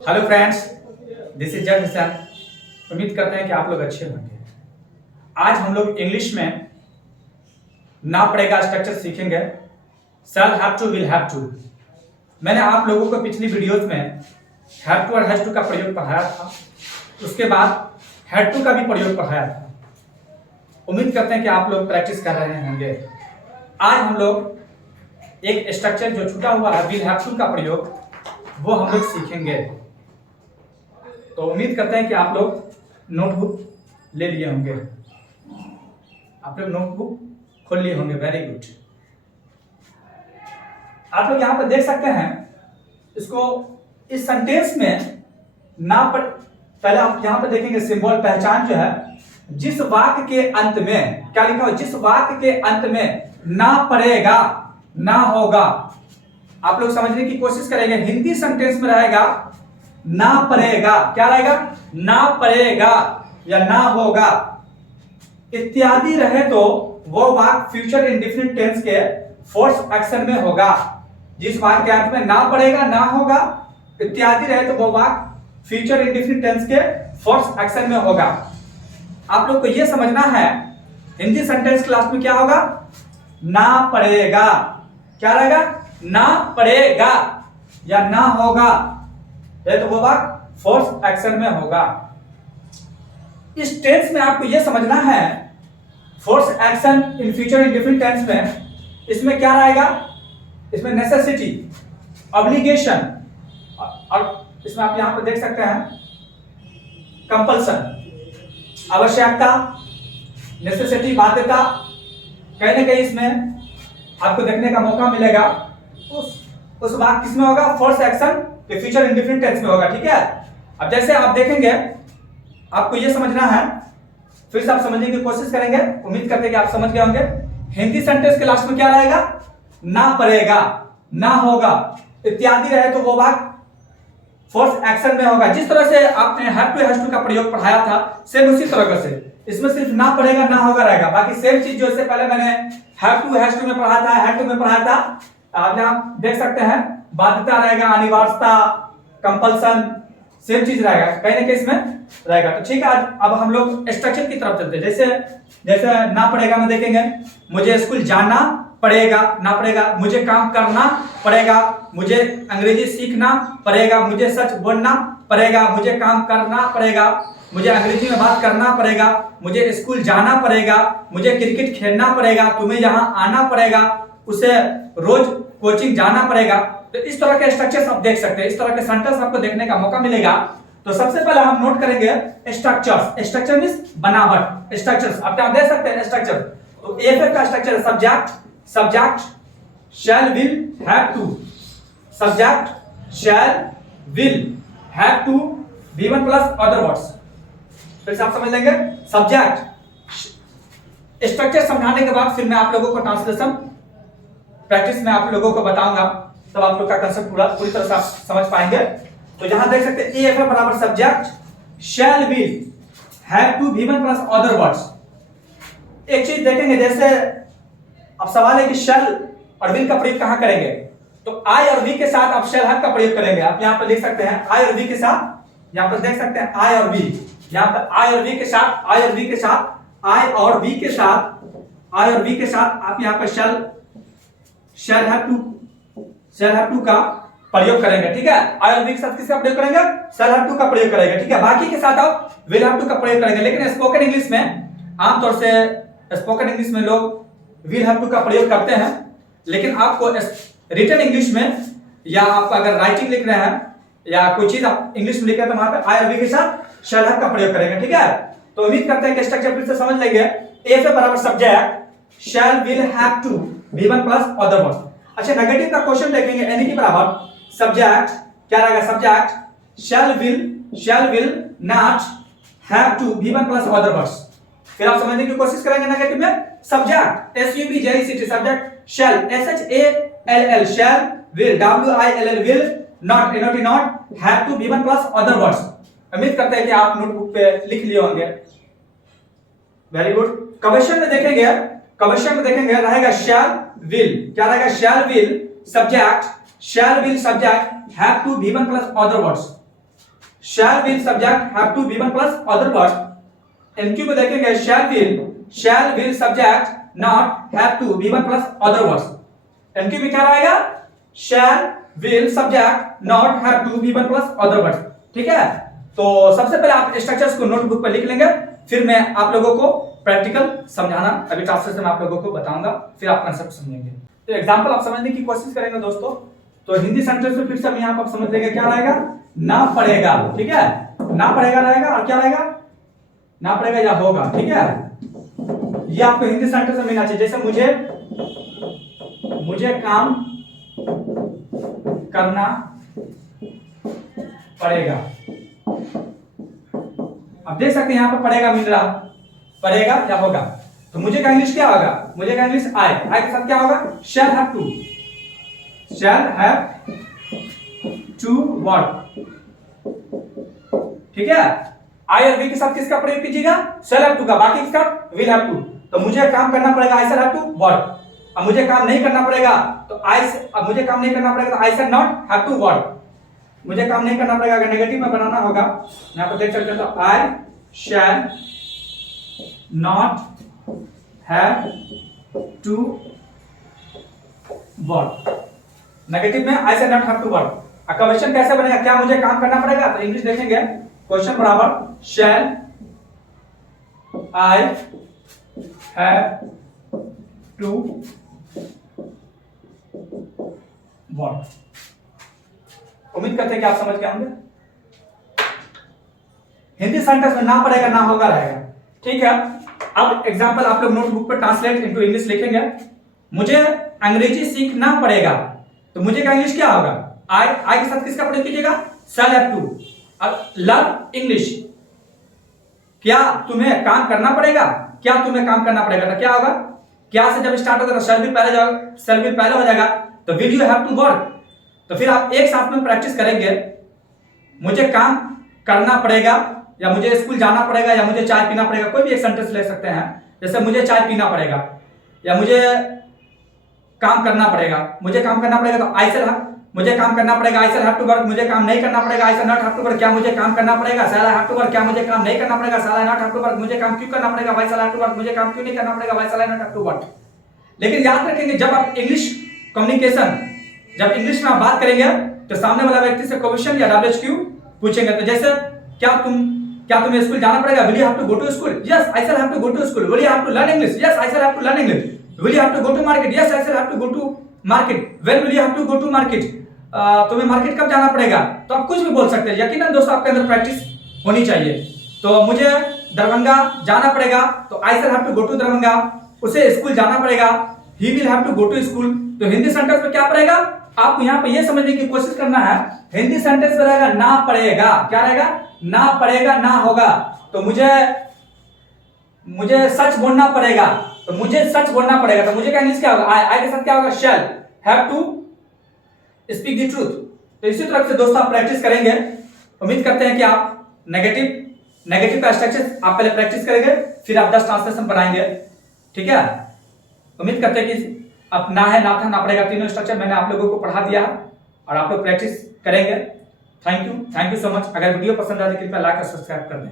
Hello friends, this is जय हुसैन। उम्मीद करते हैं कि आप लोग अच्छे होंगे। आज हम लोग इंग्लिश में ना पड़ेगा स्ट्रक्चर सीखेंगे। Shall have to will have to. मैंने आप लोगों को पिछली वीडियोस में हैव टू और हैज टू का प्रयोग पढ़ाया था। उसके बाद हैड टू का भी प्रयोग पढ़ाया था। उम्मीद करते हैं कि आप लोग प्रैक्टिस कर रहे होंगे। आज हम लोग एक स्ट्रक्चर जो छूटा हुआ है विल हैव टू का प्रयोग वो हम लोग सीखेंगे। तो उम्मीद करते हैं कि आप लोग नोटबुक ले लिए होंगे। आप लोग नोटबुक खोल लिए होंगे। Very good. आप लोग यहाँ पर देख सकते हैं इसको। इस सेंटेंस में ना पहले आप यहाँ पर देखेंगे सिंबल पहचान जो है। जिस वाक्य के अंत में क्या लिखा हो, जिस वाक्य के अंत में ना पड़ेगा ना होगा, आप लोग समझने की कोशिश करेंगे। हिंदी सेंटेंस में रहेगा ना पड़ेगा, क्या रहेगा, ना पड़ेगा या ना होगा इत्यादि रहे तो वो वाक्य फ्यूचर इंडेफिनिट टेंस के फोर्स एक्शन में होगा। जिस वाक्य के अंत में ना पड़ेगा ना होगा इत्यादि रहे तो वो वाक्य फ्यूचर इंडेफिनिट टेंस के फोर्स एक्शन में होगा। आप लोग को यह समझना है हिंदी सेंटेंस क्लास में क्या होगा, ना पड़ेगा, क्या रहेगा, ना पड़ेगा या ना होगा तो वो वाक्य फोर्स एक्शन में होगा। इस टेंस में आपको यह समझना है force action in future indefinite tense में इसमें क्या रहेगा, इसमें नेसेसिटी, ऑब्लिगेशन और इसमें आप यहां पर देख सकते हैं कंपल्सन, आवश्यकता, नेसेसिटी, बाध्यता, कहीं ना कहीं इसमें आपको देखने का मौका मिलेगा। उस वाक्य किसमें होगा, फोर्स एक्शन के फ्यूचर इंडेफिनिट टेंस में होगा। ठीक है। अब जैसे आप देखेंगे आपको यह समझना है, फिर से आप समझने की कोशिश करेंगे। उम्मीद करते हैं कि आप समझ गए होंगे। हिंदी सेंटेंस के लास्ट में क्या रहेगा, ना पड़ेगा ना होगा इत्यादि रहे तो वो वाक्य फोर्स एक्शन में होगा। जिस तरह से आपने हैव टू हैज टू का प्रयोग पढ़ाया था सेम उसी तरह से इसमें सिर्फ ना पड़ेगा ना होगा रहेगा। बाकी सेम चीज जो इससे पहले मैंने हैव टू हैज टू में पढ़ाया था, हैड टू में पढ़ाया था, आप यहां देख सकते हैं बाध्यता रहेगा, अनिवार्यता, कंपल्सन, सेम चीज रहेगा, कहीं ना कहीं इसमें रहेगा। तो ठीक है, अब हम लोग स्ट्रक्चर की तरफ चलते हैं। जैसे ना पड़ेगा में देखेंगे मुझे स्कूल जाना पड़ेगा, ना पड़ेगा, मुझे काम करना पड़ेगा, मुझे अंग्रेजी सीखना पड़ेगा, मुझे सच बोलना पड़ेगा, मुझे काम करना पड़ेगा, मुझे अंग्रेजी में बात करना पड़ेगा, मुझे स्कूल जाना पड़ेगा, मुझे क्रिकेट खेलना पड़ेगा, तुम्हें यहाँ आना पड़ेगा, उसे रोज कोचिंग जाना पड़ेगा। तो इस तरह के स्ट्रक्चर्स आप देख सकते हैं, इस तरह के सेंटेंस आपको देखने का मौका मिलेगा। तो सबसे पहले हम नोट करेंगे स्ट्रक्चर्स। स्ट्रक्चर मींस बनावट। स्ट्रक्चर्स आप क्या देख सकते हैं स्ट्रक्चर। तो एफएफ का स्ट्रक्चर है subject, subject shall will have to, subject shall will have to V1 plus other words. फिर से आप समझ लेंगे सब्जेक्ट। स्ट्रक्चर समझाने के बाद फिर मैं आप लोगों को ट्रांसलेशन प्रैक्टिस में आप लोगों को बताऊंगा, तब आप लोग का कंसेप्ट पूरी तरह से आप समझ पाएंगे। तो यहां देख सकते हैं एएफ बराबर subject shall will have to V1 plus other words. एक चीज देखेंगे, जैसे अब सवाल है कि शैल और विल का प्रयोग कहां करेंगे, तो आई और वी के साथ आप शैल हैव का प्रयोग करेंगे। आप यहां पर लिख सकते हैं आई और वी के साथ, यहां पर देख सकते हैं आई और वी, यहां पर आई और वी के साथ, आई और वी के साथ, आई और वी के साथ, आई और वी के साथ आप यहां पर शैल हैव टू का प्रयोग करेंगे। ठीक है, आई और वी के साथ किसका प्रयोग करेंगे, शैल हैव टू का प्रयोग करेंगे। ठीक है, बाकी के साथ आप विल हैव टू का प्रयोग करेंगे। लेकिन स्पोकन इंग्लिश में आमतौर से स्पोकन इंग्लिश में लोग विल हैव टू का प्रयोग करते हैं, लेकिन आपको रिटन इंग्लिश में या आप अगर राइटिंग लिख रहे हैं या कोई चीज आप इंग्लिश में लिख रहे हैं तो वहां पे आई और वी के साथ शैल हैव का प्रयोग करेंगे। ठीक है, तो उम्मीद करते हैं कि स्ट्रक्चर फिर से समझ लेंगे। एफ बराबर subject shall will have to V1 plus other words. अच्छा, नेगेटिव का क्वेश्चन देखेंगे एनी के बराबर सब्जेक्ट क्या रहेगा, subject shall will not have to V1 plus other words. फिर आप समझने की कोशिश करेंगे नेगेटिव में subject SUBJECT subject shall SHALL shall will WILL will not have to V1 plus other words. उम्मीद करते हैं कि आप नोटबुक पे लिख लिए होंगे। Very good. क्वेश्चन में देखेंगे रहेगा शैल विल, क्या रहेगा, shall will subject have to V1 plus other words. Shall will subject have to V1 plus other words. MQ में देखेंगे shall will subject not have to V1 plus other words. MQ में क्या रहेगा? Shall will subject not have to V1 plus other words. ठीक है, तो सबसे पहले आप स्ट्रक्चर्स को नोटबुक पर लिख लेंगे, फिर मैं आप लोगों को प्रैक्टिकल समझाना, अभी ट्रांसलेशन मैं आप लोगों को बताऊंगा, फिर आप कंसेप्ट समझेंगे। तो एग्जांपल आप समझने की कोशिश करेंगे दोस्तों। तो हिंदी सेंटेंस में फिर से हम यहाँ पर समझ लेंगे क्या रहेगा, ना पड़ेगा। ठीक है, ना पड़ेगा रहेगा और क्या रहेगा, ना पड़ेगा या होगा। ठीक है, ये आपको हिंदी सेंटेंस में मिलना चाहिए। जैसे मुझे काम करना पड़ेगा। अब देख सकते हैं यहाँ पर पड़ेगा मिल रहा, पड़ेगा या होगा। तो मुझे का इंग्लिश क्या होगा, मुझे का इंग्लिश आई के साथ क्या होगा, शैल हैव टू वर्क। ठीक है, आई और वी के साथ किसका प्रयोग कीजिएगा, शैल हैव टू का, बाकी किसका, विल हैव टू। तो मुझे काम करना पड़ेगा, I shall have to work. अब मुझे काम नहीं करना पड़ेगा तो अब मुझे काम नहीं करना पड़ेगा तो I shall not have to work. मुझे काम नहीं करना पड़ेगा, अगर नेगेटिव में बनाना होगा, यहां पर देख सकते हैं, तो I shall not have to work. Negative में I shall not have to work. Question कैसे बनेगा, क्या मुझे काम करना पड़ेगा, तो इंग्लिश देखेंगे, क्वेश्चन बराबर शैल आई हैव टू वर्क। उम्मीद करते हैं कि आप समझ गए होंगे। हिंदी सेंटेंस में ना पड़ेगा ना होगा रहेगा। ठीक है, अब एग्जांपल आप लोग नोटबुक पर ट्रांसलेट इनटू इंग्लिश लिखेंगे। मुझे अंग्रेजी सीखना पड़ेगा, तो मुझे का इंग्लिश क्या होगा, आई के साथ किसका प्रयोग कीजिएगा, शैल हैव टू। अब लर्न इंग्लिश, क्या तुम्हें काम करना पड़ेगा, क्या तुम्हें काम करना पड़ेगा, तो क्या होगा, क्या से जब स्टार्ट होगा तो शैल भी पहले हो जाएगा, तो will you have to work. तो फिर आप एक साथ में प्रैक्टिस करेंगे, मुझे काम करना पड़ेगा, या मुझे स्कूल जाना पड़ेगा, या मुझे चाय पीना पड़ेगा। कोई भी एक सेंटेंस ले सकते हैं, जैसे मुझे चाय पीना पड़ेगा, या मुझे काम करना पड़ेगा। मुझे काम करना पड़ेगा तो आई शैल, मुझे काम करना पड़ेगा, I shall have to work. मुझे काम नहीं करना पड़ेगा, I shall not have to work. क्या मुझे काम करना पड़ेगा, shall I have to work. क्या मुझे काम नहीं करना पड़ेगा, shall I not have to work. मुझे काम क्यों करना पड़ेगा, why shall I have to work. मुझे काम क्यों नहीं करना पड़ेगा, why shall I not have to work. लेकिन याद रखेंगे, जब आप इंग्लिश कम्युनिकेशन, जब इंग्लिश में आप बात करेंगे, तो सामने वाला व्यक्ति से क्वेश्चन या WHQ पूछेंगे। तो जैसे क्या तुम्हें स्कूल जाना पड़ेगा, will you have to go to school, yes I shall have to go to school. Will you have to learn English, yes I shall have to learn English. Will you have to go to market, yes I shall have to go to market. When will you have to go to market, तुम्हें market कब जाना पड़ेगा। तो आप कुछ भी बोल सकते हैं, यकीनन दोस्तों आपके अंदर प्रैक्टिस होनी चाहिए। तो मुझे दरभंगा जाना पड़ेगा, तो I shall have to go to Darbhanga. उसे स्कूल जाना पड़ेगा, he will have to go to school. तो हिंदी सेंटेंस में क्या पड़ेगा, आपको यहाँ पे ये समझने की कोशिश करना है। हिंदी सेंटेंस में रहेगा ना पड़ेगा, क्या रहेगा, ना पड़ेगा ना होगा। तो मुझे सच बोलना पड़ेगा, तो मुझे सच बोलना पड़ेगा। तो मुझे क्या इंग्लिश क्या होगा, आई के साथ क्या होगा, shall have to speak the truth. तो इसी तरह से दोस्तों आप प्रैक्टिस करेंगे। उम्मीद करते हैं कि आप नेगेटिव का स्ट्रक्चर आप पहले प्रैक्टिस करेंगे, फिर आप 10 ट्रांसलेशन बनाएंगे। ठीक है, उम्मीद करते हैं कि अब ना है, ना था, ना पड़ेगा, तीनों स्ट्रक्चर मैंने आप लोगों को पढ़ा दिया है और आप लोग प्रैक्टिस करेंगे। Thank you so much. अगर वीडियो पसंद आए तो कृपया लाइक और सब्सक्राइब कर दें।